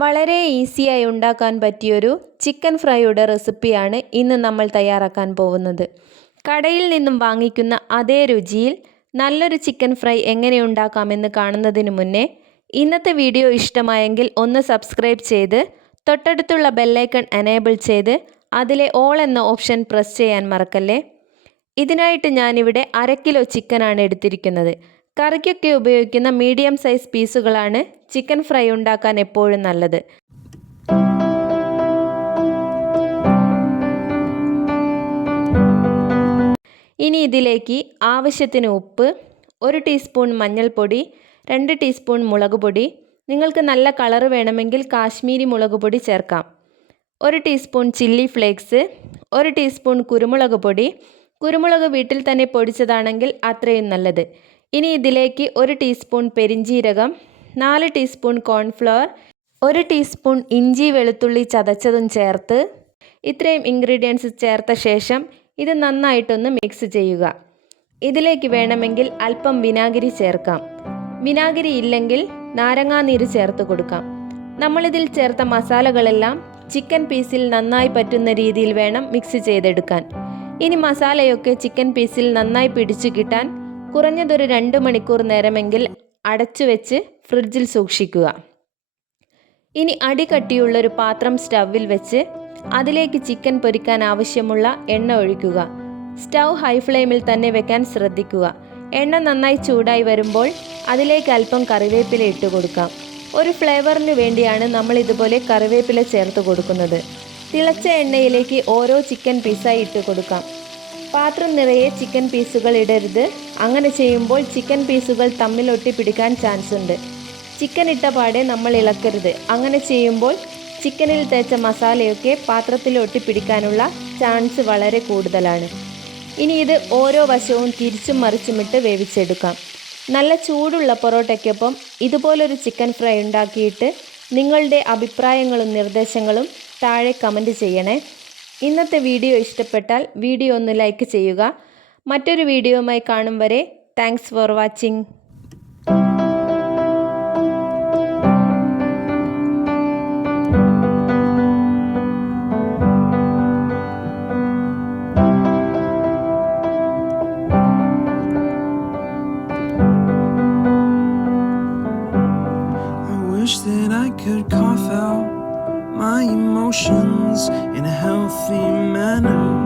വളരെ ഈസിയായി ഉണ്ടാക്കാൻ പറ്റിയൊരു ചിക്കൻ ഫ്രൈയുടെ റെസിപ്പിയാണ് ഇന്ന് നമ്മൾ തയ്യാറാക്കാൻ പോകുന്നത്. കടയിൽ നിന്നും വാങ്ങിക്കുന്ന അതേ രുചിയിൽ നല്ലൊരു ചിക്കൻ ഫ്രൈ എങ്ങനെ ഉണ്ടാക്കാമെന്ന് കാണുന്നതിന് മുന്നേ ഇന്നത്തെ വീഡിയോ ഇഷ്ടമായെങ്കിൽ ഒന്ന് സബ്സ്ക്രൈബ് ചെയ്ത് തൊട്ടടുത്തുള്ള ബെല്ലൈക്കൺ എനേബിൾ ചെയ്ത് അതിലെ ഓൾ എന്ന ഓപ്ഷൻ പ്രസ് ചെയ്യാൻ മറക്കല്ലേ? ഇതിനായിട്ട് ഞാനിവിടെ അര കിലോ ചിക്കനാണ് എടുത്തിരിക്കുന്നത്. കറിക്കൊക്കെ ഉപയോഗിക്കുന്ന മീഡിയം സൈസ് പീസുകളാണ് ചിക്കൻ ഫ്രൈ ഉണ്ടാക്കാൻ എപ്പോഴും നല്ലത്. ഇനി ഇതിലേക്ക് ആവശ്യത്തിന് ഉപ്പ് ഒരു ടീസ്പൂൺ മഞ്ഞൾപ്പൊടി രണ്ട് ടീസ്പൂൺ മുളക് പൊടി. നിങ്ങൾക്ക് നല്ല കളറ് വേണമെങ്കിൽ കാശ്മീരി മുളക് പൊടി ചേർക്കാം. ഒരു ടീസ്പൂൺ ചില്ലി ഫ്ലേക്സ് ഒരു ടീസ്പൂൺ കുരുമുളക് പൊടി. കുരുമുളക് വീട്ടിൽ തന്നെ പൊടിച്ചതാണെങ്കിൽ അത്രയും നല്ലത്. ഇനി ഇതിലേക്ക് ഒരു ടീസ്പൂൺ പെരിഞ്ജീരകം നാല് ടീസ്പൂൺ കോൺഫ്ലവർ ഒരു ടീസ്പൂൺ ഇഞ്ചി വെളുത്തുള്ളി ചതച്ചതും ചേർത്ത് ഇത്രയും ഇൻഗ്രീഡിയൻസ് ചേർത്ത ശേഷം ഇത് നന്നായിട്ടൊന്ന് മിക്സ് ചെയ്യുക. ഇതിലേക്ക് വേണമെങ്കിൽ അല്പം വിനാഗിരി ചേർക്കാം. വിനാഗിരി ഇല്ലെങ്കിൽ നാരങ്ങാനീര് ചേർത്ത് കൊടുക്കാം. നമ്മളിതിൽ ചേർത്ത മസാലകളെല്ലാം ചിക്കൻ പീസിൽ നന്നായി പറ്റുന്ന രീതിയിൽ വേണം മിക്സ് ചെയ്തെടുക്കാൻ. ഇനി മസാലയൊക്കെ ചിക്കൻ പീസിൽ നന്നായി പിടിച്ചു കിട്ടാൻ കുറഞ്ഞതൊരു രണ്ട് മണിക്കൂർ നേരമെങ്കിൽ അടച്ചു വെച്ച് ഫ്രിഡ്ജിൽ സൂക്ഷിക്കുക. ഇനി അടികട്ടിയുള്ളൊരു പാത്രം സ്റ്റൗവിൽ വെച്ച് അതിലേക്ക് ചിക്കൻ പൊരിക്കാൻ ആവശ്യമുള്ള എണ്ണ ഒഴിക്കുക. സ്റ്റൗ ഹൈ ഫ്ലെയിമിൽ തന്നെ വെക്കാൻ ശ്രദ്ധിക്കുക. എണ്ണ നന്നായി ചൂടായി വരുമ്പോൾ അതിലേക്ക് അല്പം കറിവേപ്പില ഇട്ട് കൊടുക്കാം. ഒരു ഫ്ലേവറിന് വേണ്ടിയാണ് നമ്മൾ ഇതുപോലെ കറിവേപ്പില ചേർത്ത് കൊടുക്കുന്നത്. തിളച്ച എണ്ണയിലേക്ക് ഓരോ ചിക്കൻ പീസായി ഇട്ട് കൊടുക്കാം. പാത്രം നിറയെ ചിക്കൻ പീസുകൾ ഇടരുത്. അങ്ങനെ ചെയ്യുമ്പോൾ ചിക്കൻ പീസുകൾ തമ്മിൽ ഒട്ടിപ്പിടിക്കാൻ ചാൻസ് ഉണ്ട്. ചിക്കൻ ഇട്ട പാടെ നമ്മൾ ഇളക്കരുത്. അങ്ങനെ ചെയ്യുമ്പോൾ ചിക്കനിൽ തേച്ച മസാലയൊക്കെ പാത്രത്തിൽ ഒട്ടി ഒട്ടിപ്പിടിക്കാനുള്ള ചാൻസ് വളരെ കൂടുതലാണ്. ഇനി ഇത് ഓരോ വശവും തിരിച്ചും മറിച്ചുമിട്ട് വേവിച്ചെടുക്കാം. നല്ല ചൂടുള്ള പൊറോട്ടയ്ക്കൊപ്പം ഇതുപോലൊരു ചിക്കൻ ഫ്രൈ ഉണ്ടാക്കിയിട്ട് നിങ്ങളുടെ അഭിപ്രായങ്ങളും നിർദ്ദേശങ്ങളും താഴെ കമന്റ് ചെയ്യണേ. ഇന്നത്തെ വീഡിയോ ഇഷ്ടപ്പെട്ടാൽ വീഡിയോ ഒന്ന് ലൈക്ക് ചെയ്യുക. മറ്റൊരു വീഡിയോയുമായി കാണും വരെ thanks for watching that I could cough out my emotions in a healthy manner.